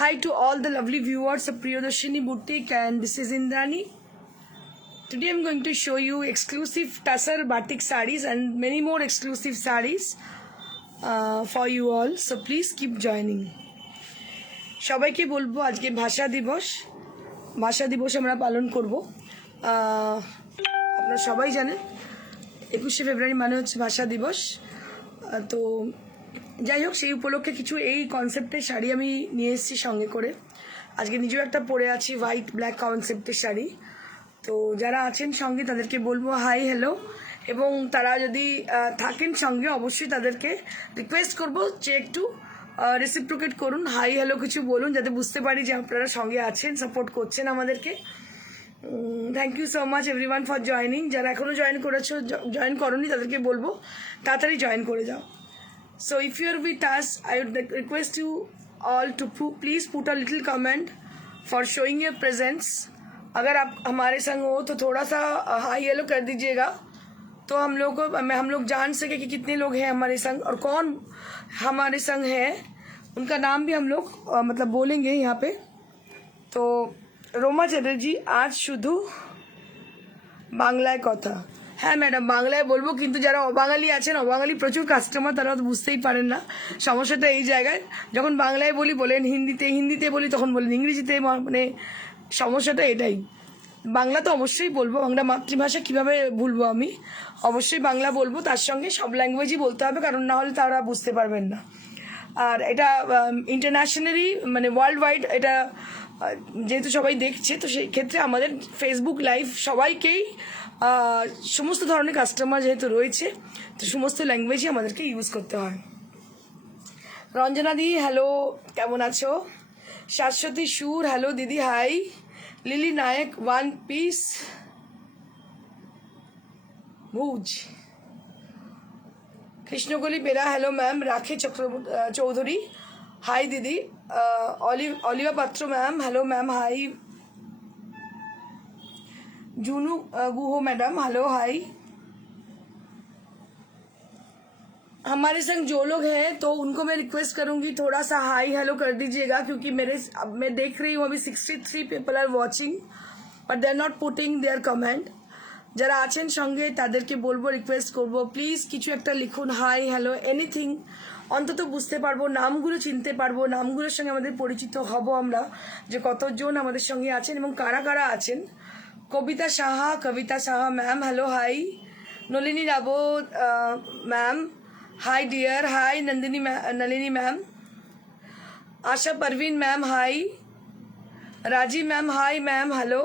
Hi to all the lovely viewers of Priyadarshini Boutique, and this is Indrani. Today I'm going to show you exclusive Tassar batik sarees and many more exclusive sarees for you all. So please keep joining. সবাইকে বলবো আজকে ভাষা দিবস আমরা পালন করব। আপনারা সবাই জানেন 21শে ফেব্রুয়ারি মানে হচ্ছে ভাষা দিবস। তো যাই হোক, সেই উপলক্ষে কিছু এই কনসেপ্টের শাড়ি আমি নিয়ে এসেছি সঙ্গে করে। আজকে নিজেও একটা পরে আছি হোয়াইট ব্ল্যাক কনসেপ্টের শাড়ি। তো যারা আছেন সঙ্গে তাদেরকে বলবো হাই হ্যালো, এবং তারা যদি থাকেন সঙ্গে অবশ্যই তাদেরকে রিকোয়েস্ট করবো যে একটু রেসিপ্রোকেট করুন, হাই হ্যালো কিছু বলুন, যাতে বুঝতে পারি যে আপনারা সঙ্গে আছেন, সাপোর্ট করছেন আমাদেরকে। Thank you so much everyone for joining. যারা এখনও জয়েন করোনি তাদেরকে বলবো তাড়াতাড়ি জয়েন করে যাও। So if you are with us, I would request you all to please put a little comment for showing your presence. अगर आप हमारे संग हो तो थोड़ा सा हाई हेलो कर दीजिएगा, तो हम लोग जान सके कि कितने लोग हैं हमारे संग और कौन हमारे संग है। उनका नाम भी हम लोग मतलब बोलेंगे यहाँ पे। तो रोमा चैटर्जी आज शुधु বাংলায় কথা। হ্যাঁ ম্যাডাম, বাংলায় বলবো, কিন্তু যারা অবাঙালি আছেন, অবাঙালি প্রচুর কাস্টমার, তারা তো বুঝতেই পারেন না। সমস্যাটা এই জায়গায়, যখন বাংলায় বলি বলেন হিন্দিতে বলি তখন বলেন ইংরেজিতে, মানে সমস্যাটা এটাই। বাংলা তো অবশ্যই বলবো, বাংলা মাতৃভাষা কিভাবে ভুলবো আমি, অবশ্যই বাংলা বলবো, তার সঙ্গে সব ল্যাঙ্গুয়েজই বলতে হবে, কারণ না হলে তারা বুঝতে পারবেন না। আর এটা ইন্টারন্যাশনালি মানে ওয়ার্ল্ড ওয়াইড এটা যেহেতু সবাই দেখছে, তো সেই ক্ষেত্রে আমাদের ফেসবুক লাইভ সবাইকেই সমস্ত ধরনের কাস্টমার যেহেতু রয়েছে, তো সমস্ত ল্যাঙ্গুয়েজই আমাদেরকে ইউজ করতে হয়। রঞ্জনা দি হ্যালো, কেমন আছো? শাশ্বতী Sur hello didi, hi. Lili Nayak one piece ভুজ। Krishnakali Bera hello ma'am. Rakhi Chowdhury hi didi. Oliva Patra ma'am hello ma'am, hi. Junu Guha madam hello hi. हमारे संग जो लोग हैं तो उनको मैं रिक्वेस्ट करूंगी थोड़ा सा हाई हेलो कर दीजिएगा, क्योंकि मैं देख रही हूँ अभी 63 people are watching but they are not putting their comment. যারা আছেন সঙ্গে তাদেরকে বলবো, রিকোয়েস্ট করবো প্লিজ কিছু একটা লিখুন, হাই হ্যালো এনিথিং, অন্তত বুঝতে পারবো, নামগুলো চিনতে পারবো, নামগুলোর সঙ্গে আমাদের পরিচিত হব আমরা, যে কতজন আমাদের সঙ্গে আছেন এবং কারা কারা আছেন। Kabita Saha ma'am hello hi. Nalini Rawat ma'am hi dear, hi Nalini ma'am. Asha Parveen ma'am hi. Raji ma'am hi ma'am hello.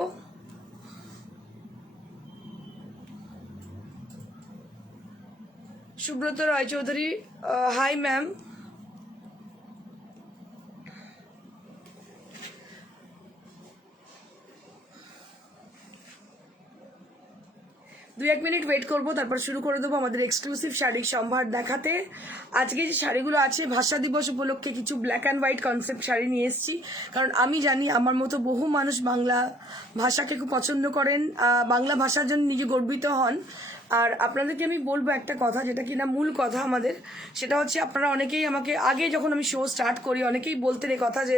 Subrata Roychowdhury hi ma'am. দুই এক মিনিট ওয়েট করবো, তারপর শুরু করে দেবো আমাদের এক্সক্লুসিভ শাড়ির সম্ভার দেখাতে। আজকে যে শাড়িগুলো আছে ভাষা দিবস উপলক্ষে কিছু black and white concept sari নিয়ে এসেছি, কারণ আমি জানি আমার মতো বহু মানুষ বাংলা ভাষাকে খুব পছন্দ করেন, বাংলা ভাষার জন্য নিজে গর্বিত হন। আর আপনাদেরকে আমি বলবো একটা কথা, যেটা কিনা মূল কথা আমাদের, সেটা হচ্ছে আপনারা অনেকেই আমাকে আগে যখন আমি শো স্টার্ট করি অনেকেই বলতেন এই কথা যে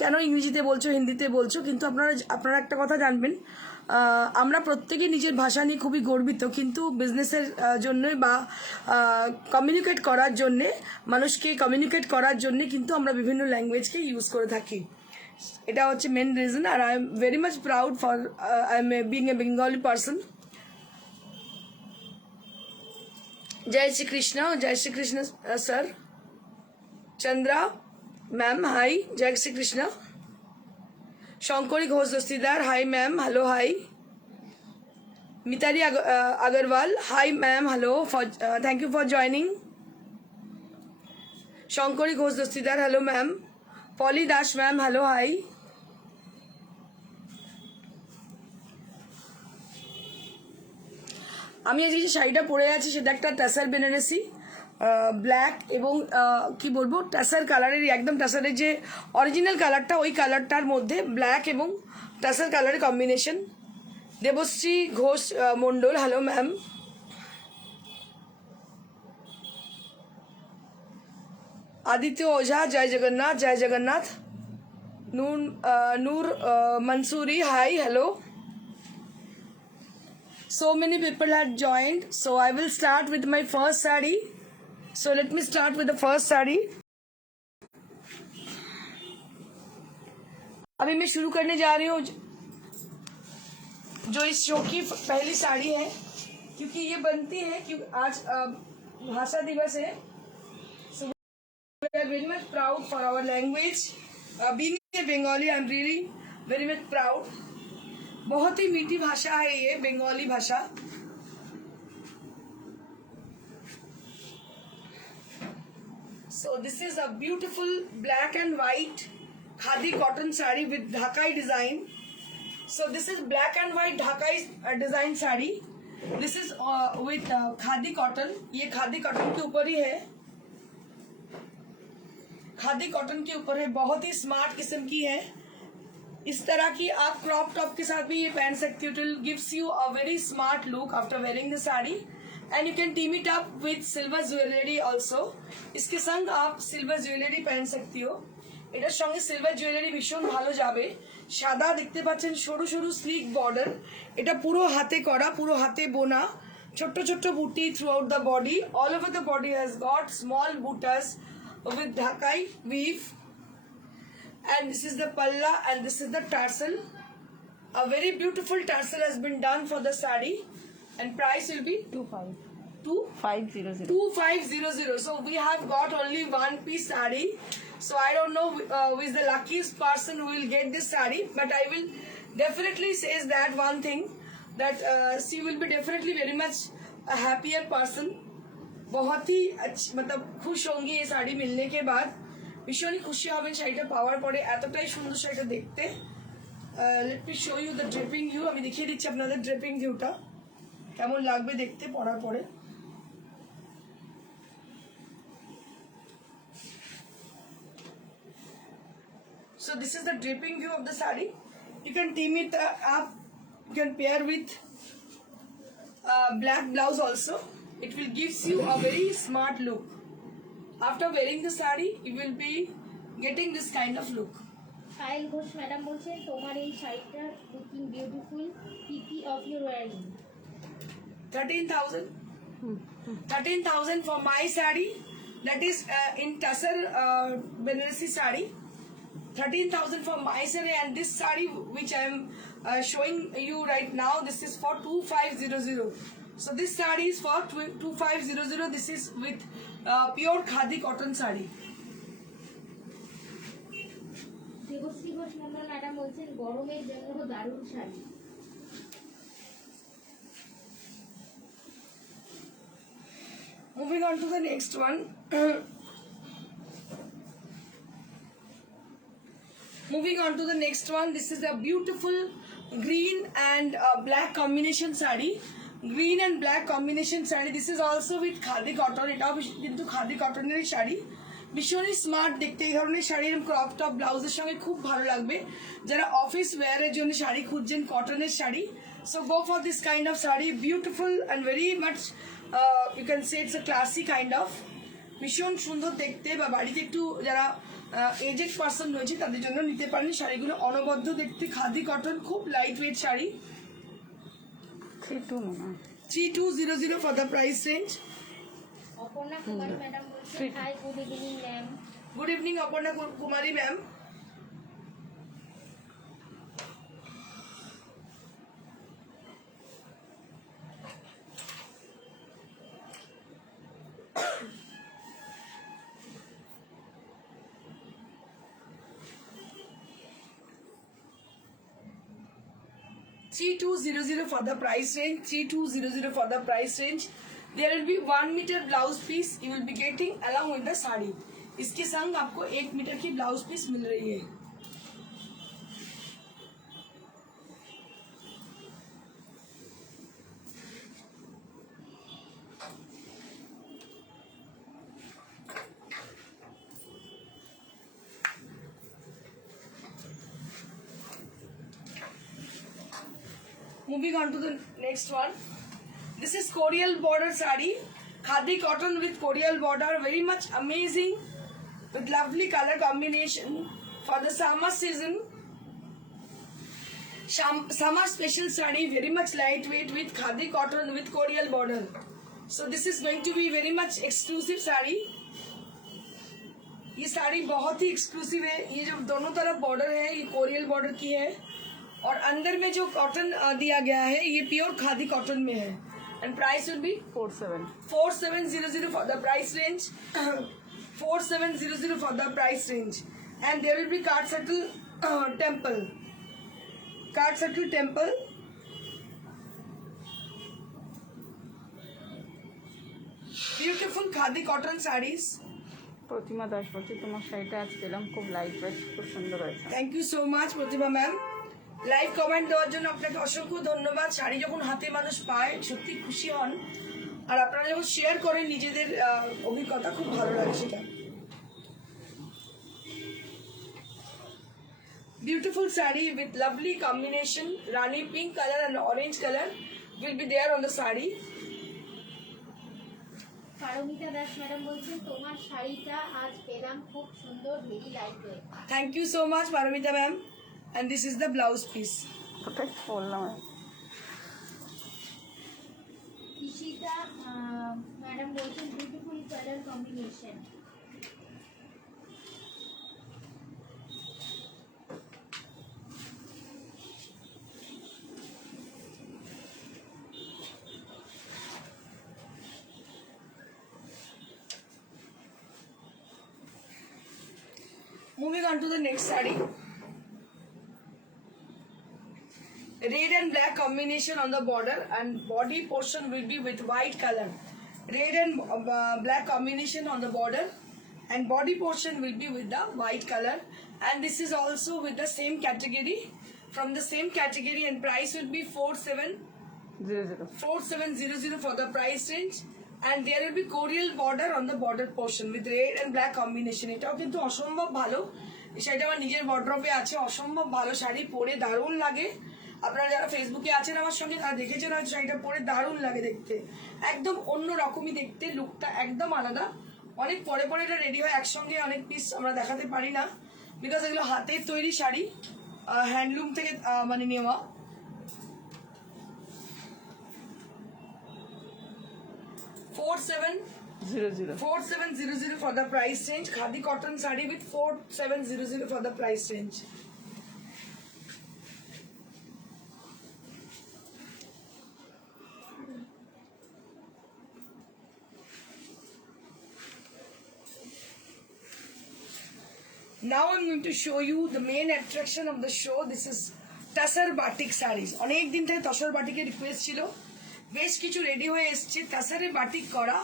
কেন ইংরেজিতে বলছো, হিন্দিতে বলছো, কিন্তু আপনারা একটা কথা জানবেন, আমরা প্রত্যেকেই নিজের ভাষা নিয়ে খুবই গর্বিত, কিন্তু বিজনেসের জন্যই বা কমিউনিকেট করার জন্যে, মানুষকে কমিউনিকেট করার জন্যে কিন্তু আমরা বিভিন্ন ল্যাঙ্গুয়েজকে ইউজ করে থাকি। এটা হচ্ছে মেন রিজন। আর I am very much proud for I am being a Bengali person. Jai Shri Krishna sir. Chandra ma'am hi, Jai Shri Krishna. Shankari Ghosh Dastidar hi ma'am hello hi. Mitali Agarwal hi ma'am hello, thank you for joining. Shankari Ghosh Dastidar hello ma'am. Poly Das ma'am hello hi. আমি আজকে যে শাড়িটা পরে আছি সেটা একটা টাসার বেনারসি, ব্ল্যাক এবং কি বলবো টাসার কালারের, একদম টাসারের যে অরিজিনাল কালারটা ওই কালারটার মধ্যে ব্ল্যাক এবং টাসার কালারের কম্বিনেশন। দেবশ্রী ঘোষ মণ্ডল হ্যালো ম্যাম। आदित्य ओझा जय Jagannath. Noor Mansoori, hi, hello. So many people had joined, so I will start with my first sari. So let me start with the first sari. अभी मैं शुरू करने जा रही हूँ जो इस शो की पहली साड़ी है, क्योंकि ये बनती है क्योंकि आज भाषा दिवस है. So we are very much proud for our language. Being a Bengali, I am really very much proud. बहुत ही मीठी भाषा है ये बंगाली भाषा. So this is a beautiful black and white khadi cotton sari with Dhakai design. So this is black and white Dhakai design sari. This is with khadi cotton. ये खादी कॉटन के ऊपर ही है. खादी कॉटन के ऊपर है. बहुत ही स्मार्ट किस्म की है. इस तरह की आप क्रॉप टॉप के साथ भी ये पहन सकती हो. It will gives you a very smart look after wearing the sari. And you can team it up with silver jewelry also. इसके संग आप सिल्वर জুয়েলারি पहन सकती हो. এটার সঙ্গে সিলভার জুয়েলারি ভীষণ ভালো যাবে. সাদা দেখতে পাচ্ছেন সরু সরু স্লিক বর্ডার. এটা পুরো হাতে করা, পুরো হাতে বোনা. ছোট্ট ছোট্ট buti throughout the body. All over the body has got small butas with Dhakai weave. And this is the palla and this is the tassel. A very beautiful tassel has been done for the sari. And price will be 2500. 2500. So we have got only one piece sari. So I don't know who is the luckiest person who will get this sari, but I will definitely says that one thing that she will be definitely very much a happier person. बहुत ही अच्छी मतलब खुश होंगी ये साड़ी मिलने के बाद. ভীষণই খুশি হবেন শাড়িটা পাওয়ার পরে. এতটাই সুন্দর শাড়িটা দেখতে. Let me show you the draping view. আমি দেখিয়ে দিচ্ছি আপনাদের ড্রেপিং ভিউটা কেমন লাগবে দেখতে পরার পরে. So this is the draping view of the sari. You can team it up. You can pair with black blouse also. It will gives you a very smart look. After wearing the sari, you will be getting this kind of look. Payel Ghosh madam বলছেন তোমার এই শাড়িটা looking beautiful. PP of your wearing 13,000. 13,000 for my sari. That is in Tasar Banarasi sari. 13,000 for my sari, and this sari which I am showing you right now, this is for 2500. So this sari is for 2500. This is with pure khadi cotton sari. Debashree ঘোষ মন্ডল ম্যাডাম বলছেন গরমের জন্য দারুণ sari. Moving on to the next one. Moving on to the next one. This is a beautiful green and black combination sari. Green and black combination sari. This is also with khadi cotton. এটাও কিন্তু খাদি কটনের শাড়ি. ভীষণই স্মার্ট দেখতে. এই ধরনের sari crop top ব্লাউজের সঙ্গে খুব ভালো লাগবে. যারা অফিস ওয়্যারের জন্য শাড়ি খুঁজছেন কটনের sari, so go for this kind of sari. Beautiful and very much you can say it's a classy kind of. ভীষণ সুন্দর দেখতে. বা বাড়িতে একটু যারা এজেড পার্সন রয়েছে তাদের জন্য নিতে পারেন. শাড়িগুলো অনবদ্য দেখতে. খাদি কটন, খুব lightweight sari. 3200 for the price range. Aparna Kumari madam বলছেন hi good evening ma'am. Good evening Aparna Kumari ma'am. $3200 for the price range. $3200 for the price range. There will be 1 meter blouse piece you will be getting along with the sari. इसके संग आपको 1 मीटर की blouse piece मिल रही है. Moving on to the next one. This is Korial border sari. Khadi cotton with Korial border. Very much amazing. With lovely color combination. for the summer season. Summer special saree, very much lightweight with khadi cotton with coral border. So this is going to be very much exclusive saree. ये साड़ी बहुत ही एक्सक्लूसिव है. ये जो दोनों तरफ बॉर्डर है ये chorial border की है और अंदर में जो कॉटन दिया गया है ये प्योर खादी कॉटन में है. And price will B 4700 for the price range. 4700 for the price range. And there will be temple. Card temple. Beautiful khadi cotton sarees. প্রতিমা দাস বলছি তোমার শাড়িটা আজ পেলাম খুব লাইট ওয়েট খুব সুন্দর হয়েছে thank you so much Pratima ma'am. Live comment দেওয়ার জন্য আপনাকে অসংখ্য ধন্যবাদ. শাড়ি যখন হাতে মানুষ পায় সত্যি খুশি হন আর আপনারা যখন শেয়ার করেন নিজেদের অভিজ্ঞতা খুব ভালো লাগে সেটা. Beautiful saree with lovely combination. Rani pink color and orange color will be there on the saree. Paramita Das madam বলছেন তোমার শাড়িটা আজ পেলাম খুব সুন্দর, very light weight. Thank you so much Paramita ma'am. And this is the blouse piece. ওটাই বললাম ঈশিতা ম্যাডাম বলছেন beautiful colour combination. Moving on to the next saree. Red and black combination on the border and body portion will be with white color. Red and black combination on the border and body portion will be with the white color. And this is also with the same category. From the same category and price will be 4700 for the price range. And there will be coral border on the border portion with red and black combination. এটাও কিন্তু অসম্ভব ভালো. এই শাড়িটা আমার নিজের ওয়ার্ড্রপে আছে. অসম্ভব ভালো শাড়ি, পরে দারুণ লাগে. আপনারা যারা ফেসবুকে আছেন আমার সঙ্গে তারা দেখেছেন হয়তো শাড়িটা পরে দারুণ লাগে দেখতে. একদম অন্য রকমই দেখতে, লুকটা একদম আলাদা. অনেক পরে পরে এটা রেডি হয় একসঙ্গে অনেক পিস আমরা দেখাতে পারি না বিকজ এগুলো হাতের তৈরি শাড়ি, হ্যান্ডলুম থেকে মানে নেওয়া. 4700 for the price range. Khadi cotton saree with 4700 for the price range. Now I'm going to show you the main attraction of the show. This is Tasar batik sarees. অনেক দিন থেকে তসর বাটিকের রিকোয়েস্ট ছিল. বেশ কিছু রেডি হয়ে এসেছে. তাসারে বাটিক করা,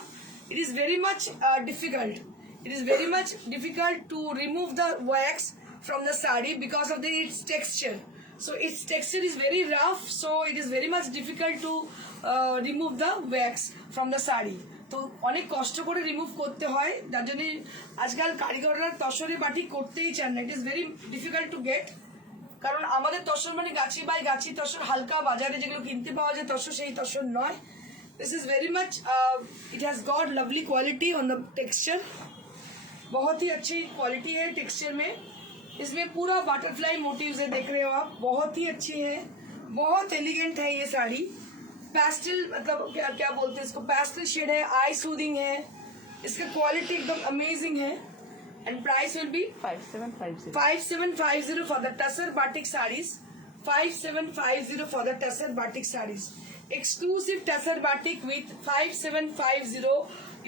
it is very much difficult. It is very much difficult to remove the wax from the saree because of its texture. So its texture is very rough, so it is very much difficult to remove the wax from the saree. তো অনেক কষ্ট করে রিমুভ করতে হয়, যার জন্য আজকাল কারিগররা তসরে বাটিক করতেই চান না. It is very difficult to get, কারণ আমাদের তসর মানে গাছি বাই গাছি তসর, হালকা বাজারে যেগুলো কিনতে পাওয়া যায় তসর সেই তসর নয়. This is very much it has got lovely quality on the texture. बहुत ही अच्छी क्वालिटी है टेक्सचर में. इसमें पूरा बटरफ्लाई मोटिव्स है, देख रहे हो आप. बहुत ही अच्छी है, बहुत एलिगेंट है ये साड़ी. पैस्टल मतलब क्या क्या बोलते हैं इसको, पैस्टल शेड है, आई सूदिंग है. इसका क्वालिटी एकदम अमेजिंग है. And price will be 5750 for the Tasar batik sarees. 5750 for the Tasar batik sarees. Exclusive Tasar batik with 5750.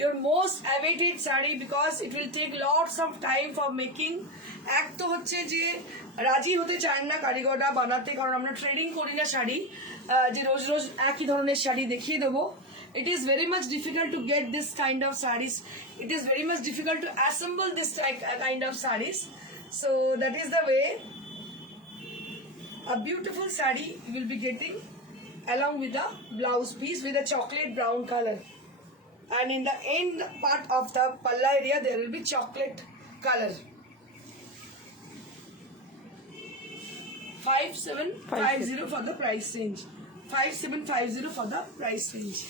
Your most awaited saree because it will take lots of time for making. এক তো হচ্ছে যে রাজি হতে চান না কারিগররা বানাতে, কারণ আমরা ট্রেডিং করি না শাড়ি যে রোজ রোজ একই ধরনের শাড়ি দেখিয়ে দেবো. It is very much difficult to get this kind of sarees. It is very much difficult to assemble this kind of sarees. So that is the way a beautiful saree you will be getting along with the blouse piece with a chocolate brown color. And in the end part of the palla area there will be chocolate color. 5750 for the price range. 5750 for the price range.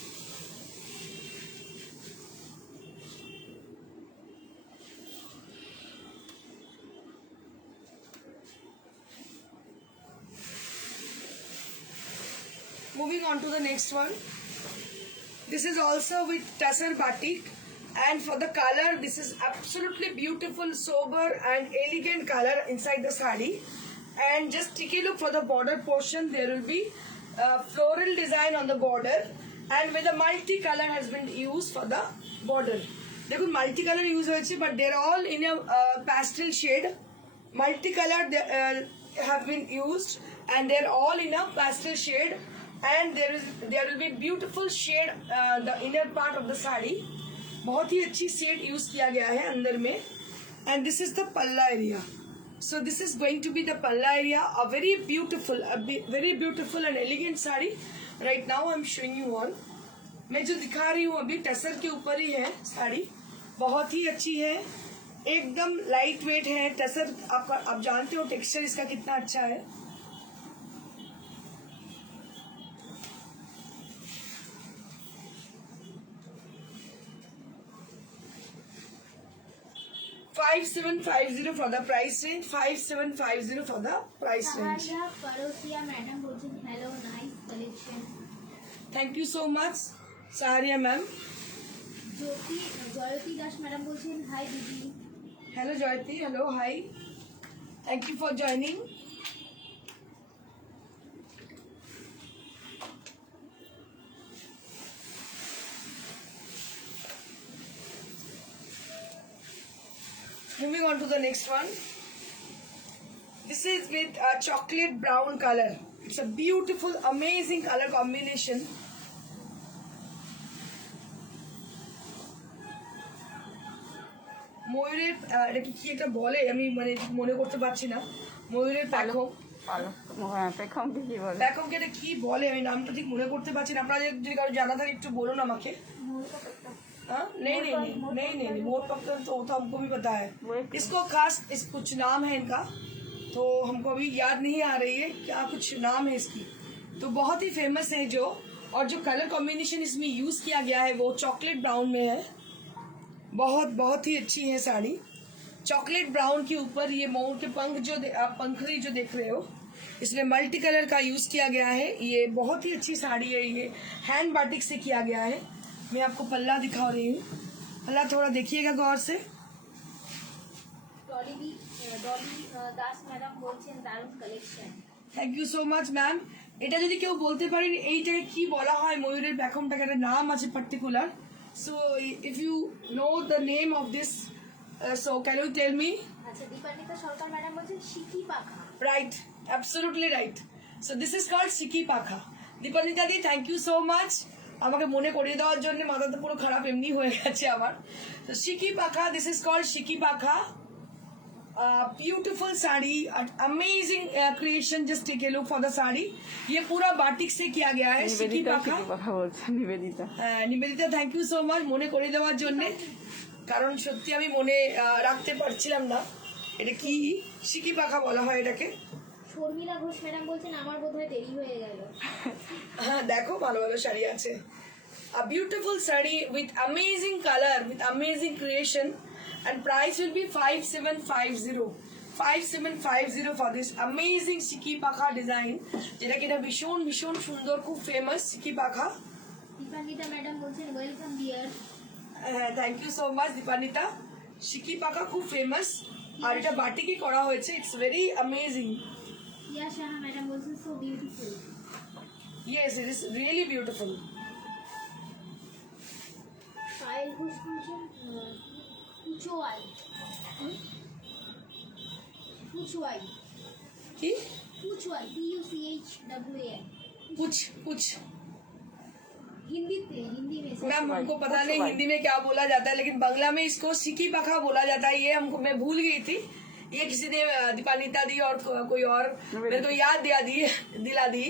moving on to the next one. This is also with Tasser batik, and for the color, this is absolutely beautiful, sober and elegant color inside the sari. And just take a look for the border portion. There will be floral design on the border, and with the multi-color has been used for the border. देखो multi-color use होयेছে, but they're all in a pastel shade. Multi-color have been used, and they're all in a pastel shade. And there will be beautiful shade the inner part of the sari. बहुत ही अच्छी shade use किया गया है अंदर में. And this is the palla area. So this is going to be the palla area. A very beautiful and elegant sari. Right now I'm showing you on. मैं जो दिखा रही हूँ अभी टसर के ऊपर ही है साड़ी. बहुत ही अच्छी है, एकदम लाइट वेट है. टसर आप जानते हो टेक्सचर इसका कितना अच्छा है. $5750 for the price range. $5750 for the price range. Saharia Parosia madam बोलছেন hello, nice collection. Thank you so much, Saharia ma'am. Jayati Das madam বলছেন হাই দিদি. Hello Jayati, hello, hi. Thank you for joining. Moving on to the next one. This is with a chocolate brown color. It's a beautiful, amazing color combination. ময়ূরের এটা কি একটা বলে, আমি মানে মনে করতে পারছি না. ময়ূরের প্যাখম, পেখম কি বলে? প্যাখমকে এটা কি বলে আমি নামটা ঠিক মনে করতে পারছি না. আপনাদের যদি কারো জানা থাকে একটু বলুন আমাকে. हाँ नहीं नहीं नहीं नहीं नहीं नहीं मोर पत्थर तो हमको भी पता है. इसको खास कुछ नाम है इनका, तो हमको अभी याद नहीं आ रही है क्या कुछ नाम है इसकी. तो बहुत ही फेमस है जो, और जो कलर कॉम्बिनेशन इसमें यूज़ किया गया है वो चॉकलेट ब्राउन में है. बहुत ही अच्छी है साड़ी. चॉकलेट ब्राउन के ऊपर ये मोर के पंख जो आप पंखुड़ी जो देख रहे हो, इसमें मल्टी कलर का यूज़ किया गया है. ये बहुत ही अच्छी साड़ी है. ये हैंड बाटिक से किया गया है. मैं आपको पल्ला दिखा रही हूँ. पल्ला थोड़ा देखिएगा गौर से. ডলি দাস ম্যাডাম বলছেন দারুণ collection. Thank you so much ma'am. এটা যদি কেউ বলতে পারেন এইটাকে কি বলা হয়, ময়ূরের প্যাখমটাকে একটা নাম আছে particular. So if you know the name of this, so can you tell me? আচ্ছা, দীপান্বিতা সরকার ম্যাডাম বলছেন Siki Pakha. Right, absolutely right. So this is called সিকি Pakha. Dipanwita di thank you so much আমাকে মনে করিয়ে দেওয়ার জন্য. মাথাটা পুরো খারাপ এমনি হয়ে গেছে আমার. তো সিকি পাখা, দিস ইজ কল্ড সিকি pakha. Beautiful sari, amazing creation. Just take a look for the sari. ये पूरा बाटिक से किया गया है. Siki pakha. Nivedita thank you so much মনে করে দেওয়ার জন্য, কারণ সত্যি আমি মনে রাখতে পারছিলাম না এটা কি. সিকি পাখা বলা হয় এটাকে. শর্মিলা ঘোষ ম্যাডাম বলছেন আমার বোধহয় দেরি হয়ে গেল. হ্যাঁ দেখো ভালো ভালো শাড়ি আছে. A beautiful saree with amazing color, with amazing creation, and price will be 5750. 5750 for this amazing Siki Pakha design. যেটা কিনা ভীষণ ভীষণ সুন্দর, খুব famous Siki Pakha. Dipanwita madam বলছেন welcome dear. Thank you so much Dipanwita. Siki Pakha খুব famous, আর এটা বাটিকে করা হয়েছে. It's very amazing. ইয়া শাহা ম্যাডাম বলছেন so beautiful. Yes, it is really beautiful. Payel Ghosh বলছেন পুচোয়াই. পুচোয়াই কি? पुछवाई PUCHWAI. पुछ हिंदी में मैम हमको पता नहीं हिंदी में क्या बोला जाता है, लेकिन बांग्ला में इसको सिकी पाखा बोला जाता है. ये हमको मैं भूल गई थी. ये किसी ने दीपानिता दी और कोई और मेरे को याद दिला दी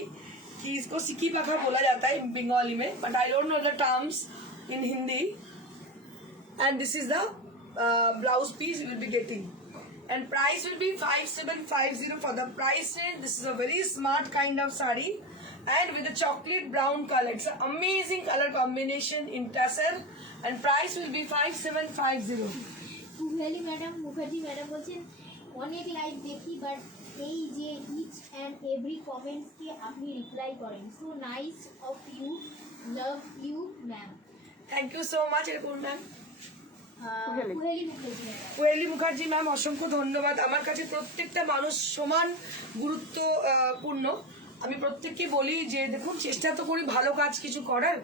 कि इसको सिकी पाखा बोला जाता है बंगाली में, but I don't know the terms in Hindi. And this is the blouse piece will be getting, and price will be 5750 for the price range. This is a very smart kind of sari, and with a chocolate brown color. It's an amazing color combination in tassel, and price will be 5750. Mukherjee ম্যাডাম বলছেন অনেক লাইভ দেখি বাট এই যে each and every কমেন্টসকে আপনি reply করেন, so nice of you, love you ma'am. Thank you so much. এরকম ma'am Kuheli Mukherjee madam. Koeli Mukherjee ma'am, অসংখ্য ধন্যবাদ। আমার কাছে প্রত্যেকটা মানুষ সমান গুরুত্বপূর্ণ। আমি প্রত্যেককে বলি যে দেখুন, চেষ্টা তো করি ভালো কাজ কিছু করার,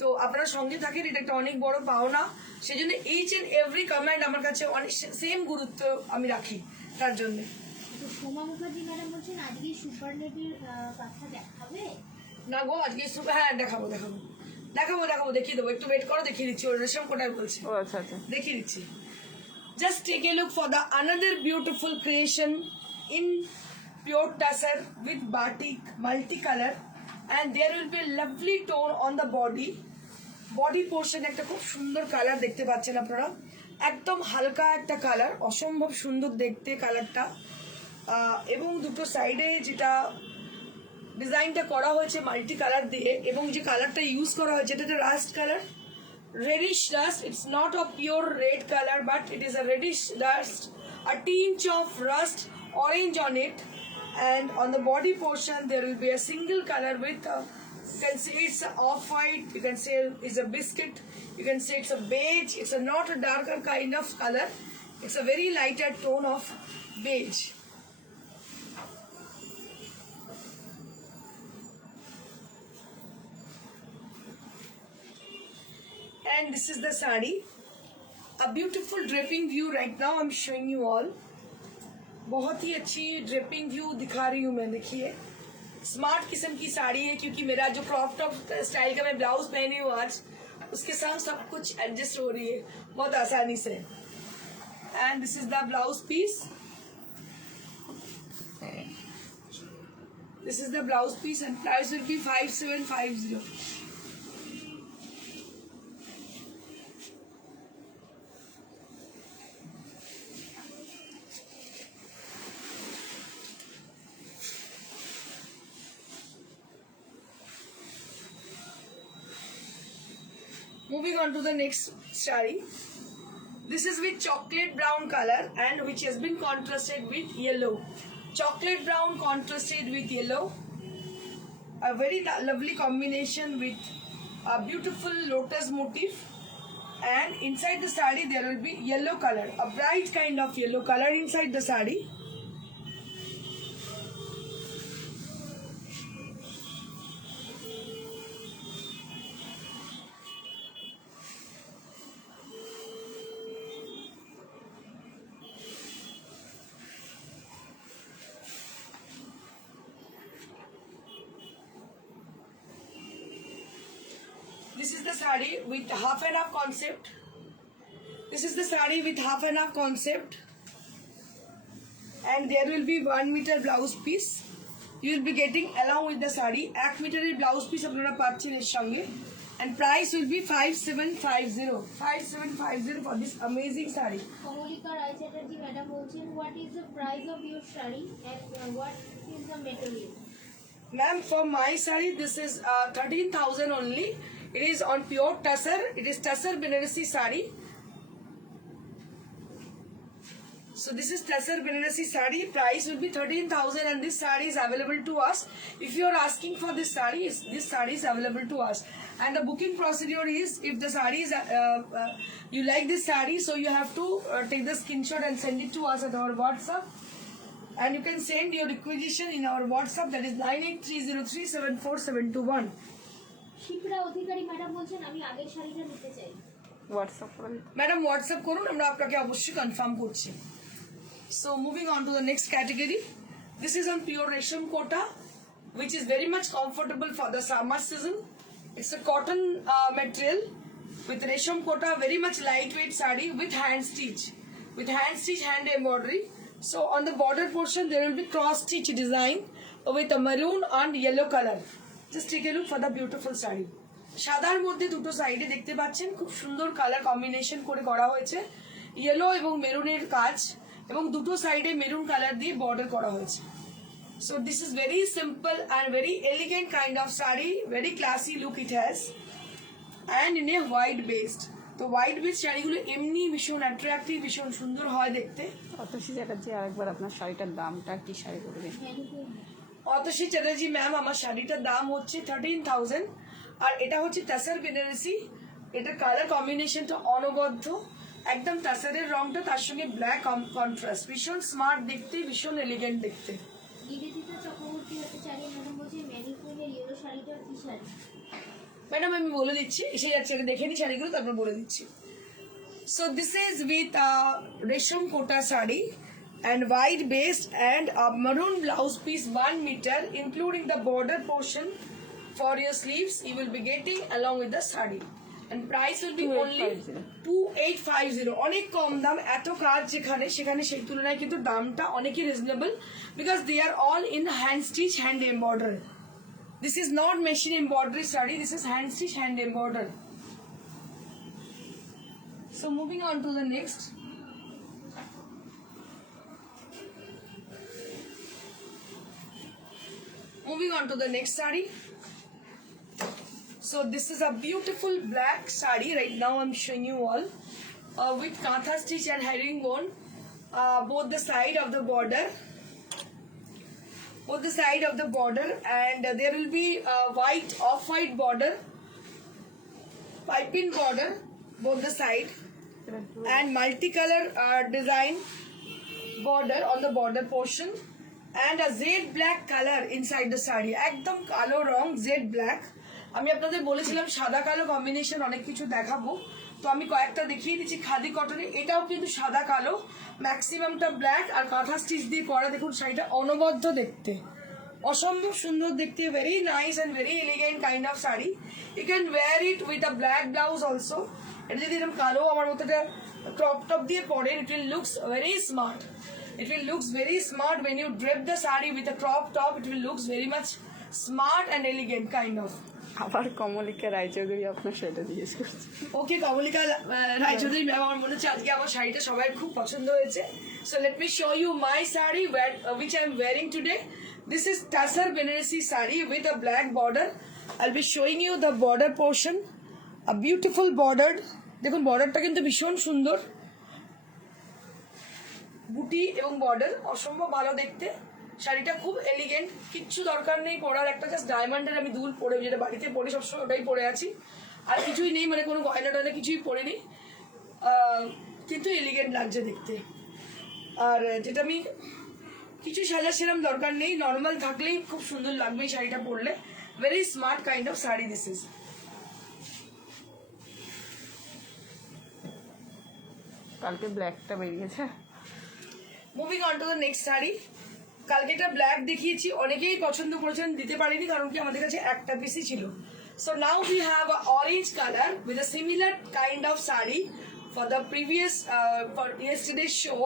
তো আপনারা সঙ্গে থাকেন, এটা একটা অনেক বড় পাওনা। সেই জন্য এইচ এন্ড এভরি কমেন্ট আমার কাছে অনেক সেম গুরুত্ব আমি রাখি তার জন্য। তো সোমা মুখার্জি ম্যাডাম বলছেন আজকে সুপার নেটের কথা দেখাবে। না গো, আজকে হ্যাঁ দেখাবো দেখাবো দেখাবো দেখাবো দেখিয়ে দেবো, একটু ওয়েট করো, দেখিয়ে দিচ্ছি। ওর রেশম কোটায় বলছি, ও আচ্ছা আচ্ছা। দেখিয়ে দিচ্ছি। Just take a look for the another beautiful creation in pure tussar with batik multicolor, and there will be a lovely tone on the body portion। একটা খুব সুন্দর কালার দেখতে পাচ্ছেন আপনারা, একদম হালকা একটা কালার, অসম্ভব সুন্দর দেখতে কালারটা। এবং দুটো সাইডে যেটা ডিজাইনটা করা হয়েছে মাল্টি কালার দিয়ে, এবং যে কালারটা ইউজ করা হয়েছে এটা rushed colour, reddish rust. It's not a pure red color, but it is a reddish rust, a tinge of rust orange on it, and on the body portion there will be a single color with you can say it's a off-white, you can say it's a biscuit, you can say it's a beige. It's a not a darker kind of color, it's a very lighter tone of beige. And this is the sari, a beautiful draping view right now I'm showing you all। बहुत ही अच्छी draping view दिखा रही हूँ मैं, देखिए स्मार्ट किस्म की साड़ी है, क्योंकि मेरा जो क्रॉप टॉप स्टाइल का मैं ब्लाउज पहनी हूँ आज, उसके साथ सब कुछ एडजस्ट हो रही है बहुत आसानी से। And this is the blouse piece, this is the blouse piece and price will be 5750। Moving on to the next saree. This is with chocolate brown color and which has been contrasted with yellow. Chocolate brown contrasted with yellow. A very lovely combination with a beautiful lotus motif. And inside the saree there will be yellow color, a bright kind of yellow color inside the saree. This is the saree with half and half concept. This is the saree with half and half concept. And there will be 1 meter blouse piece. You will be getting along with the saree 1 meter blouse piece আপনারা পাচ্ছেন এর সঙ্গে। And price will be 5750 for this amazing saree. Kamalika Roy Chatterjee madam বলছেন what is the price of your sari and what is the material. Ma'am, for my saree this is 13,000 only. It is on pure tussar. It is tussar Banarasi saree. So this is tussar Banarasi saree. Price will be 13,000 and this saree is available to us. If you are asking for this saree is available to us. And the booking procedure is, if the saree is you like this saree, so you have to take the screenshot and send it to us at our WhatsApp. And you can send your requisition in our WhatsApp, that is 9830374721. শিপ্রা অধিকারী ম্যাডাম বলছেন আমি আগের শাড়িটা নিতে চাই। হোয়াটসঅ্যাপ করে madam WhatsApp করুন, আমরা আপনাকে অবশ্যই কনফার্ম করছি। So moving on to the next category. This is on pure resham kota, which is very much comfortable for the summer season. It's a cotton material with resham kota, very much lightweight saree with hand stitch hand embroidery. So on the border portion there will be cross stitch design with a maroon and yellow color. Just take a look for the beautiful saree. সাদার মধ্যে দুটো সাইডে দেখতে পাচ্ছেন খুব সুন্দর colour combination করে করা হয়েছে, ইয়েলো এবং মেরুনের কাজ, এবং দুটো সাইডে মেরুন কালার দিয়ে বর্ডার করা হয়েছে। So this is very simple and very elegant kind of saree, very classy look it has, and in a white based. তো হোয়াইট বেস শাড়িগুলো এমনি ভীষণ অ্যাট্রাক্টিভ, ভীষণ সুন্দর হয় দেখতে। অতসী চ্যাটার্জি, আরেকবার আপনার শাড়িটার দামটা কি শাড়ি বলবেন? অতসী চ্যাটার্জি ম্যাম, আমার শাড়িটার দাম হচ্ছে 13,000, আর এটা হচ্ছে তাসার বেনারসি। এটা কালার কম্বিনেশনটা অনবদ্য, একদম তাসারের রংটা, তার সঙ্গে ব্ল্যাক কন্ট্রাস্ট, ভীষণ স্মার্ট দেখতে, ভীষণ এলিগেন্ট দেখতে। নিবেদিতা চক্রবর্তী ভট্টাচার্য ম্যাডাম বলছে ম্যানিকুইনের ইয়েলো শাড়িটা কি শাড়ি? ম্যাডাম আমি বলে দিচ্ছি, এসে যাচ্ছে, দেখে নি শাড়িগুলো তারপর বলে দিচ্ছি। সো দিস ইজ উইথ রেশম কোটা sari and white base and a maroon blouse piece 1 meter including the border portion for your sleeves you will be getting along with the sari, and price will be only 2850. অনেক কম দাম, এত কাজ যেখানে সেখানে সেই তুলনায় কিন্তু দামটা অনেকই reasonable, because they are all in hand stitch, hand embroidery. This is not machine embroidery sari, this is hand stitch, hand embroidered. So moving on to the next. Moving on to the next sari. So this is a beautiful black sari. Right now I'm showing you all with kantha stitch and herringbone, both the side of the border. Both the side of the border, and there will be a white off-white border, piping border, both the side, and multicolor design border on the border portion, and a jade black color inside the sari. একদম কালো রং, jet black. আমি আপনাদের বলেছিলাম সাদা কালো কম্বিনেশন অনেক কিছু দেখাবো, তো আমি কয়েকটা দেখিয়ে দিচ্ছি। খাদি কটনে এটাও কিন্তু সাদা কালো, ম্যাক্সিমামটা ব্ল্যাক, আর কাঁথা স্টিচ দিয়ে করা। দেখুন শাড়িটা অনবদ্য দেখতে, অসম্ভব সুন্দর দেখতে, very nice and very elegant kind of sari. You can wear it with a black blouse also. এটা যদি এরকম কালো আমার মতো একটা ক্রপ টপ দিয়ে পরেন, it will looks very smart. It will looks very smart when you drape the sari with a crop top. It will looks very much smart and elegant kind of. আবার কমলিকা রায়চৌধুরী আপনার শাড়িটা জিজ্ঞেস করছে। ওকে, কমলিকা রায়চৌধুরী ম্যাম, আমার মনে হচ্ছে আজকে আমার শাড়িটা সবার খুব পছন্দ হয়েছে। So let me show you my sari which I am wearing today. This is Tasar Benarasi sari with a black border. I'll be showing you the border portion. A beautiful bordered. দেখুন বর্ডারটা কিন্তু ভীষণ সুন্দর, বুটি এবং বর্ডার অসম্ভব ভালো দেখতে। শাড়িটা খুব এলিগেন্ট, কিচ্ছু দরকার নেই পরার, একটা জাস্ট ডায়মন্ডের আমি দুল পরে, যেটা বাড়িতে পরে সবসময় ওটাই পরে আছি, আর কিছুই নেই, মানে কোনো গয়না টয়না কিছুই পরিনি, কিন্তু এলিগেন্ট লাগছে দেখতে। আর যেটা আমি কিছু সাজা সেরম দরকার নেই, নর্মাল থাকলেই খুব সুন্দর লাগবে এই শাড়িটা পরলে। Very smart kind of sari this is. কালকে ব্ল্যাকটা বেরিয়েছে। Moving on to the next sari. কালকে একটা ব্ল্যাক দেখিয়েছি, অনেকেই পছন্দ করেছেন, দিতে পারিনি কারণ কি আমাদের কাছে একটা পিসই ছিল। So now we have a orange colour with a similar kind of sari for the previous for yesterday show.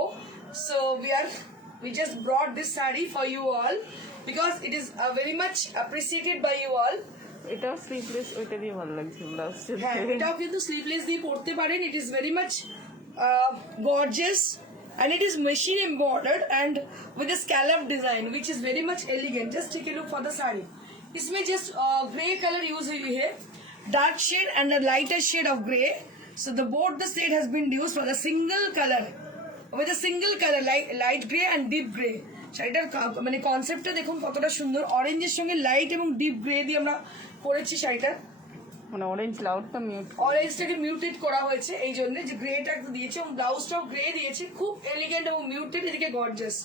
So we just brought this sari for you all because it is very much appreciated by you all. এটাও স্লিভলেস, ওইটা দিয়ে ভালো লাগছে ব্লাউজ। হ্যাঁ, এটাও কিন্তু স্লিভলেস দিয়ে পরতে পারেন। It is very much gorgeous. And it is machine embroidered and with a scallop design which is very much elegant. Just take a look for the saree. इसमें just grey color use हुई है, dark shade and a lighter shade of grey. So the both the shade has been used for the single color, with a single color light grey and deep grey. শাড়িটার মানে কনসেপ্টটা দেখুন কতটা সুন্দর, অরেঞ্জের সঙ্গে লাইট এবং ডিপ গ্রে দিয়ে আমরা করেছি শাড়িটা। মানে অরেঞ্জ লাউডটা মিউট, অরেঞ্জটাকে মিউটেড করা হয়েছে এই জন্য যে গ্রেটা দিয়েছে, এবং ব্লাউজটাও গ্রে দিয়েছে, খুব এলিগেন্ট এবং মিউটেড, এদিকে gorgeous.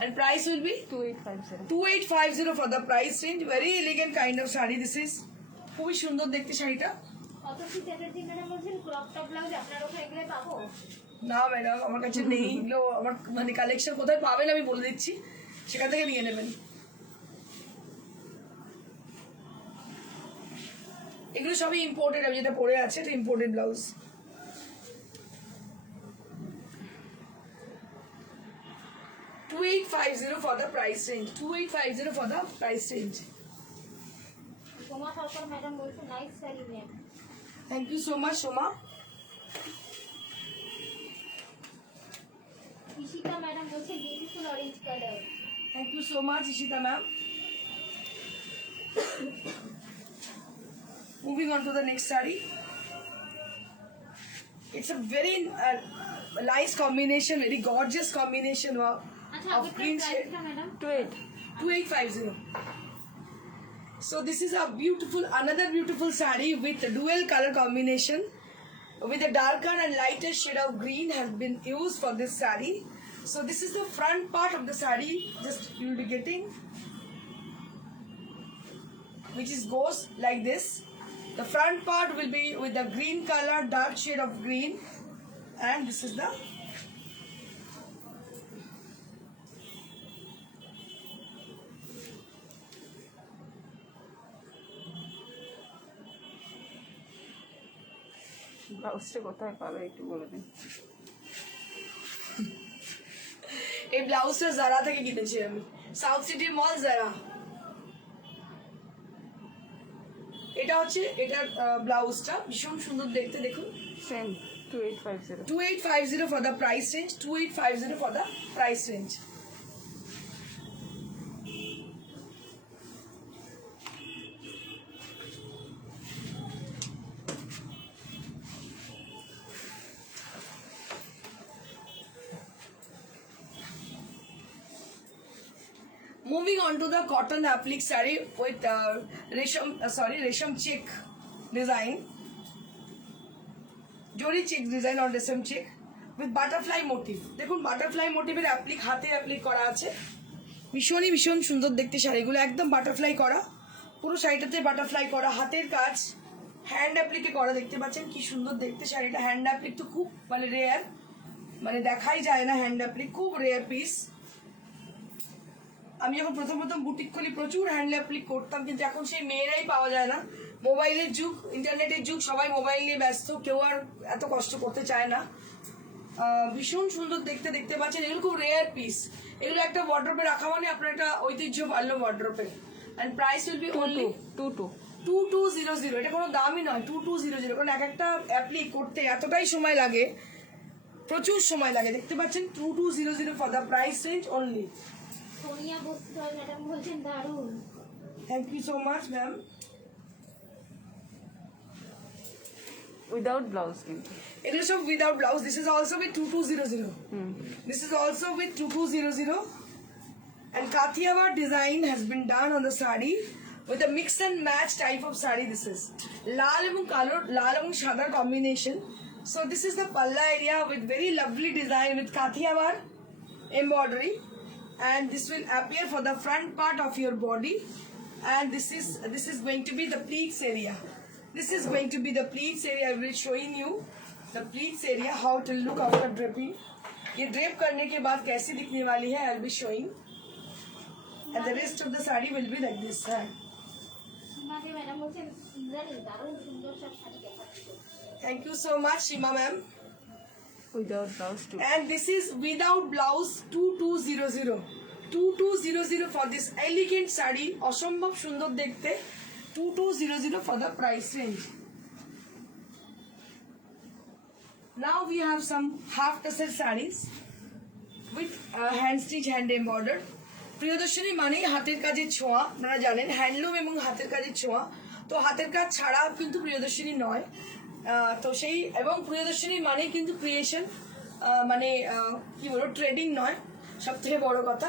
And price will be 2850। 2850 for the price range. Very elegant kind of sari this is. খুবই সুন্দর দেখতে শাড়িটা। অতসী চ্যাটার্জি ম্যাডাম বলছেন ক্রপ টপ ব্লাউজ আপনার ওখানে এগুলো পাবো? না ম্যাডাম, আমার কাছে নেই এগুলো। আমার মানে কালেকশন কোথায় পাবেন আমি বলে দিচ্ছি, সেখান থেকে নিয়ে নেবেন। এগুলো সবই ইম্পোর্টেড, আমি যেটা পরে আছে এটা imported blouse. $2850 for the price range. 2850 for the price range. Soma Sarkar madam বলছে nice sari ma'am. Thank you so much, Soma. Ishita madam বলছে beautiful orange colour. Thank you so much, Ishita ma'am. Moving on to the next saree. It's a very nice combination, very gorgeous combination আচ্ছা of আগেরটার green shade. প্রাইসটা ম্যাডাম 28. 2850. So this is a beautiful, another beautiful saree with dual color combination, with a darker and lighter shade of green has been used for this saree. So this is the front part of the saree, just you will be getting, which is goes like this. The front part will be with the green color, dark shade of green, and this is the ব্লাউজটা কোথায় পাবে একটু বলে দিন। এই ব্লাউজটা জারা থেকে কিনেছি আমি, সাউথ সিটি মল জারা। এটা হচ্ছে এটার ব্লাউজটা ভীষণ সুন্দর দেখতে, দেখুন। সেম 2850। 2850 for the price range, 2850 for the price range. Moving on to the cotton applique saree with resham check design, জরি চেক ডিজাইন অন রেশম চেক উইথ বাটারফ্লাই মোটিভ। দেখুন বাটারফ্লাই মোটিভের অ্যাপ্লিক, হাতে অ্যাপ্লিক করা আছে, ভীষণ সুন্দর দেখতে শাড়িগুলো, একদম বাটারফ্লাই করা, পুরো শাড়িটাতে বাটারফ্লাই করা, হাতের কাজ হ্যান্ড অ্যাপ্লিকে করা, দেখতে পাচ্ছেন কি সুন্দর দেখতে শাড়িটা। হ্যান্ড অ্যাপ্লিক তো খুব মানে রেয়ার, মানে দেখাই যায় না হ্যান্ড অ্যাপ্লিক, খুব রেয়ার পিস। আমি যখন প্রথম বুটিক খুলি প্রচুর হ্যান্ড অ্যাপ্লিক করতাম, কিন্তু এখন সেই মেয়েরাই পাওয়া যায় না। মোবাইলের যুগ, ইন্টারনেটের যুগ, সবাই মোবাইল নিয়ে ব্যস্ত, কেউ আর এত কষ্ট করতে চায় না। ভীষণ সুন্দর দেখতে, দেখতে পাচ্ছেন এগুলো খুব রেয়ার পিস। এগুলো একটা ওয়ার্ড্রোপে রাখা মানে আপনার একটা ঐতিহ্য বাড়লো ওয়ার্ড্রোপে। And price will be only 2200। এটা কোনো দামই নয়, 2200, কারণ এক একটা অ্যাপ্লিক করতে এতটাই সময় লাগে, প্রচুর সময় লাগে। দেখতে পাচ্ছেন 2200 for the price range only. Sonia Bastra madam বলছেন দারুণ। Thank you so much ma'am. Without blouse কিন্তু এগুলো সব without blouse. This is also with 2200। This is also with 2200, and Kathiawar design has been done on the sari with a mix and match type of sari. This is lal এবং কালো, lal এবং সাদা combination. So this is the palla area with very lovely design with Kathiawar embroidery, and this will appear for the front part of your body, and this is going to be the pleats area. This is going to be the pleats area. I will showing you the pleats area, how it will look after draping. ये ड्रेप करने के बाद कैसी दिखने वाली है, I'll be showing, and the rest of the saree will be like this. সীমাকে ম্যাডাম বলছেন দারুণ সুন্দর সব শাড়ি দেখাচ্ছে। Thank you so much, Shima ma'am. Without blouse too. And this is without blouse 2200. 2200 for this elegant saree, অসম্ভব সুন্দর দেখতে, 2200 for the price range. Now we have some half tassel sarees with hand stitch, hand embroidered. Priyadarshini মানেই হাতের কাজের ছোঁয়া, আপনারা জানেন হ্যান্ডলুম এবং হাতের কাজের ছোঁয়া। তো হাতের কাজ ছাড়া কিন্তু প্রিয়দর্শনী নয়। তো সেই এবং প্রিয়দর্শনী মানেই কিন্তু ক্রিয়েশন, মানে কি বলবো, ট্রেডিং নয়, সব থেকে বড় কথা।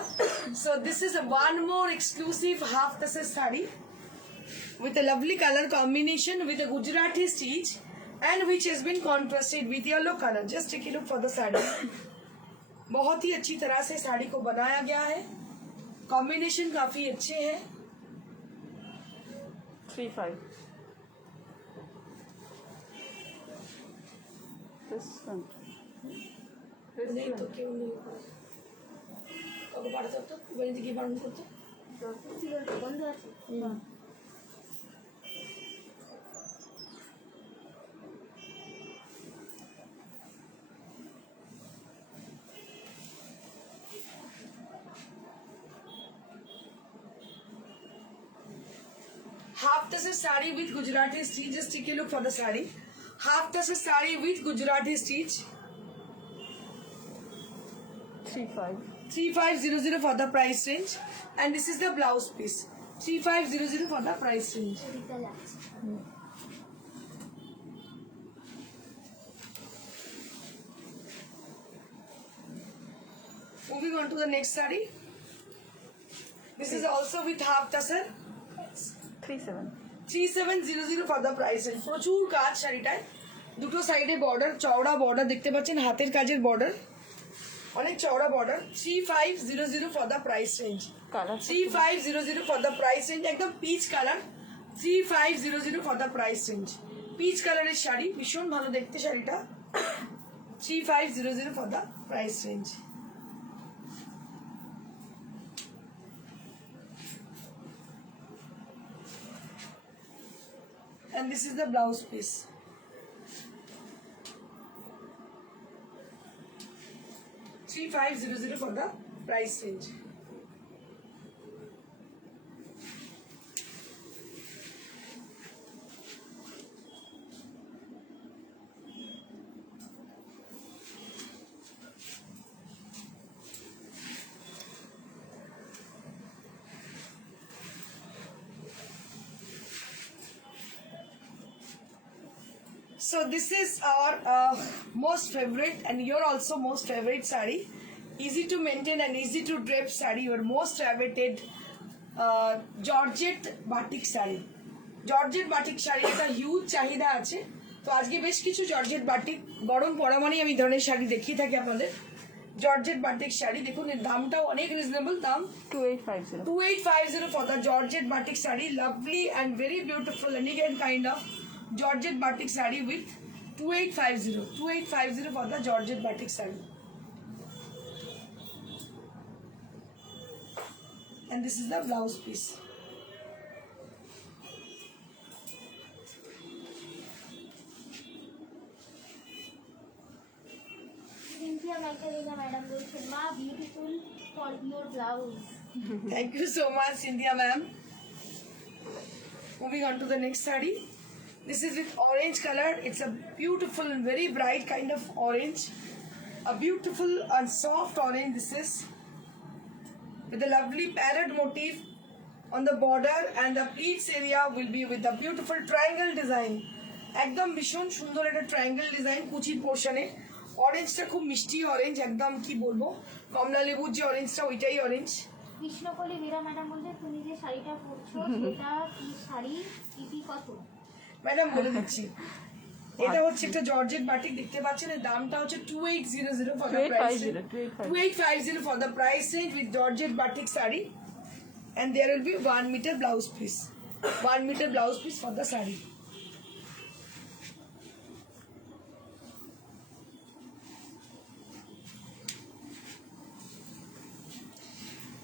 So this is one more exclusive half tassel saree with a lovely color combination with a Gujarati stitch, and which has been contrasted with yellow color. Just take a look for the saree. बहुत ही अच्छी तरह से साड़ी को बनाया गया है, कॉम्बिनेशन काफी अच्छे हैं। 35 this one नहीं तो क्यों नहीं कब पढ़ता तो वही दिखी बारन करते বন্ধ আছে। half tassel saree with Gujarati stitch. Just take a look for the saree. Half tassel saree with Gujarati stitch. 3500 for the price range, and this is the blouse piece. 3500 for the price range. চুড়িটা লাগছে। Moving on to the next saree. This is also with half tassel. 3700 for the price range. প্রচুর কাজ শাড়িটায়, দুটো সাইডে বর্ডার, চওড়া বর্ডার দেখতে পাচ্ছেন, হাতের কাজের বর্ডার, অনেক চওড়া border. 3500 for the price range. Colour 3500 for the price range, একদম peach colour. 3500 for the price range. Peach কালারের শাড়ি, ভীষণ ভালো দেখতে শাড়িটা। 3500 for the price range. And this is the blouse piece. $3500 for the price range. So this is our most favorite and your also most favorite saree. Easy to maintain and easy to drape saree. Your most coveted Georgette batik saree. Georgette batik saree একটা হিউজ চাহিদা আছে। তো আজকে বেশ কিছু georgette batik, গরম পড়া মানেই আমি এই ধরনের শাড়ি দেখিয়ে থাকি আপনাদের। জর্জেট বাটিক শাড়ি দেখুন, এর দামটাও অনেক রিজনেবল দাম। 2850 2850 for the Georgette batik saree. Lovely and very beautiful elegant kind of Georgette batik saree with 2850 for the Georgette batik saree. And this is the blouse piece. Cynthia Malkarega madam বলছেন মা beautiful for your blouse. Thank you so much, Cynthia ma'am. Moving on to the next saree. This is with orange color. It's a beautiful and very bright kind of orange. A beautiful and soft orange this is. With a lovely parrot motif on the border, and the pleats area will be with a beautiful triangle design. একদম ভীষণ সুন্দর একটা triangle design কুচির পোর্শনে। অরেঞ্জটা খুব মিষ্টি অরেঞ্জ, একদম কি বলবো, কমলা লেবুর যে অরেঞ্জটা ওইটাই অরেঞ্জ। কৃষ্ণকলি মীরা ম্যাডাম বলছে তুমি যে শাড়িটা পরছো সেটা কি শাড়ি, ইপি কত? ম্যাডাম বলে দিচ্ছি, এটা হচ্ছে একটা জর্জেট বাটিক দেখতে পাচ্ছেন, এর দামটা হচ্ছে 2800 for the price range. 2850 for the price range with Georgette batik saree, and there will be 1 meter blouse piece. 1 meter blouse piece for the saree.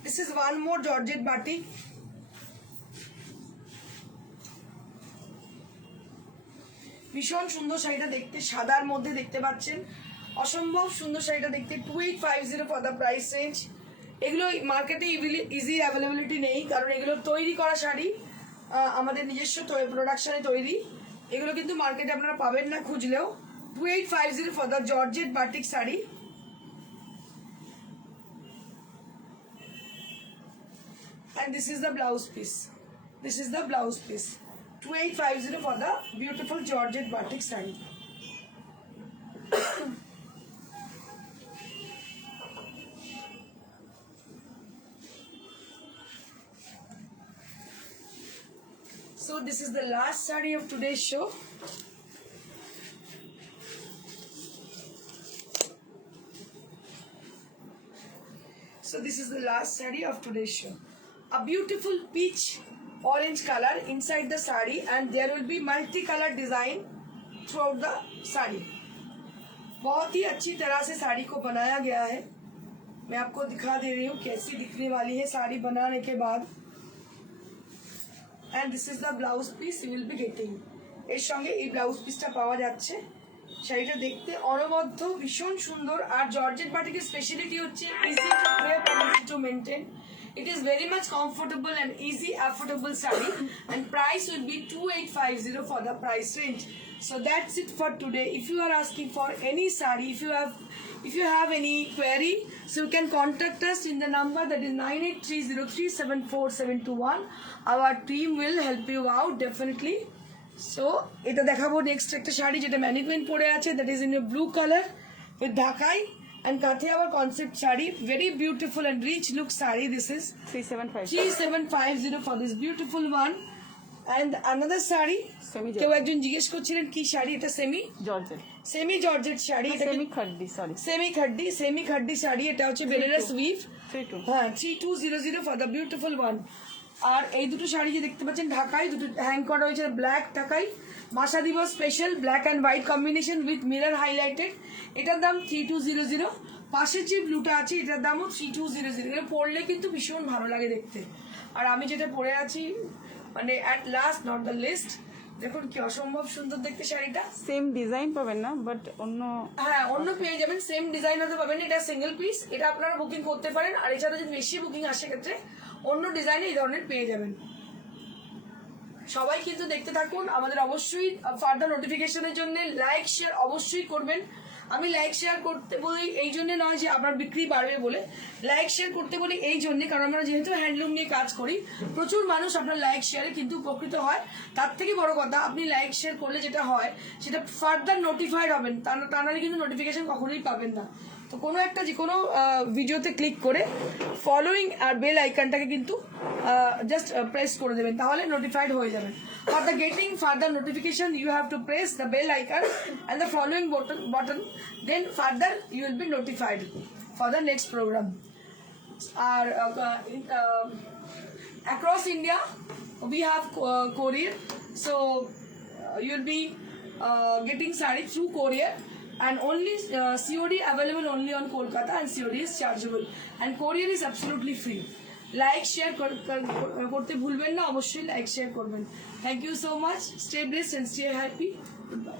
This is one more Georgette batik. ভীষণ সুন্দর শাড়িটা দেখতে, সাদার মধ্যে দেখতে পাচ্ছেন, অসম্ভব সুন্দর শাড়িটা দেখতে। 2850 for the price range. এগুলো মার্কেটে ইজি অ্যাভেলেবিলিটি নেই, কারণ এগুলো তৈরি করা শাড়ি, আমাদের নিজস্ব প্রোডাকশনে তৈরি। এগুলো কিন্তু মার্কেটে আপনারা পাবেন না খুঁজলেও। 2850 for the Georgette batik sari. And this is the blouse piece. This is the blouse piece. 2850 for the beautiful Georgette batik saree. So this is the last saree of today's show. So this is the last saree of today's show. A beautiful peach orange color inside the saree, and there will be multi-color design throughout the saree. बहुत ही अच्छी तरह से साड़ी को बनाया गया है। मैं आपको दिखा दे रही हूँ कैसी दिखने वाली है साड़ी बनाने के बाद। And this is the blouse piece you will be getting. এর সঙ্গে এই ব্লাউজ পিসটা পাওয়া যাচ্ছে। শাড়িটা দেখতে অনবদ্য, ভীষণ সুন্দর। আর জর্জেট বাটিকের স্পেশালিটি হচ্ছে easy to drape and easy to maintain. It is very much comfortable and easy affordable saree, and price will be 2850 for the price range. So that's it for today. If you are asking for any saree, if you have any query, so you can contact us in the number that is 9830374721. Our team will help you out definitely. So এটা দেখাবো নেক্সট একটা শাড়ি যেটা ম্যানিকুইন পরে আছে, that is in a blue color with ঢাকাই and Kathiawar concept sari, very beautiful and rich look sari. This is 3750 3750 for this beautiful one. And another sari, semi কেউ একজন জিজ্ঞেস করছিলেন কি শাড়ি, এটা সেমি জর্জেট শাড়ি, এটা সেমি খাড্ডি সরি সেমি খাড্ডি শাড়ি, এটা হচ্ছে বেনারস উইভ, 32 হ্যাঁ 3200 ফর দ্য বিউটিফুল ওয়ান। আর এই দুটো শাড়ি যে দেখতে পাচ্ছেন ঢাকায় দুটো হ্যাং করা হয়েছে, ব্ল্যাক ঢাকাই মাসা দিবস special black and white combination with mirror highlighted, এটার দাম 3200। পাশের যে ব্লুটা আছে এটার দামও 3200। এটা পরলে কিন্তু ভীষণ ভালো লাগে দেখতে। আর আমি যেটা পরে আছি মানে at last not the least, দেখুন কি অসম্ভব সুন্দর দেখতে শাড়িটা। সেম ডিজাইন পাবেন না বাট অন্য হ্যাঁ অন্য পেয়ে যাবেন, সেম ডিজাইন হতে পাবেন, এটা সিঙ্গেল পিস, এটা আপনারা বুকিং করতে পারেন। আর এছাড়া যদি বেশি বুকিং আসে ক্ষেত্রে অন্য ডিজাইনে এই ধরনের পেয়ে যাবেন। সবাই কিন্তু দেখতে থাকুন, আমাদের অবশ্যই ফার্দার নোটিফিকেশনের জন্য লাইক শেয়ার অবশ্যই করবেন। আমি লাইক শেয়ার করতে বলি এই জন্য নয় যে আপনার বিক্রি বাড়বে বলে, লাইক শেয়ার করতে বলি এই জন্য কারণ আমরা যেহেতু হ্যান্ডলুম নিয়ে কাজ করি, প্রচুর মানুষ আপনার লাইক শেয়ারে কিন্তু উপকৃত হয়। তার থেকে বড় কথা, আপনি লাইক শেয়ার করলে যেটা হয় সেটা ফার্দার নোটিফাইড হবেন, তা নাহলে কিন্তু নোটিফিকেশন কখনোই পাবেন না। তো কোনো একটা যে কোনো ভিডিওতে ক্লিক করে ফলোইং আর বেল আইকনটাকে কিন্তু জাস্ট প্রেস করে দেবেন, তাহলে নোটিফাইড হয়ে যাবেন। For the getting further notification you have to press the bell icon and the following button, then further you will be notified for the next program. Or across India we have courier, so you'll be getting sari through courier, and only COD available only on Kolkata, and COD is chargeable, and courier is absolutely free. Like share করতে ভুলবেন না, অবশ্যই like share করবেন। Thank you so much, stay blessed and stay happy, good bye.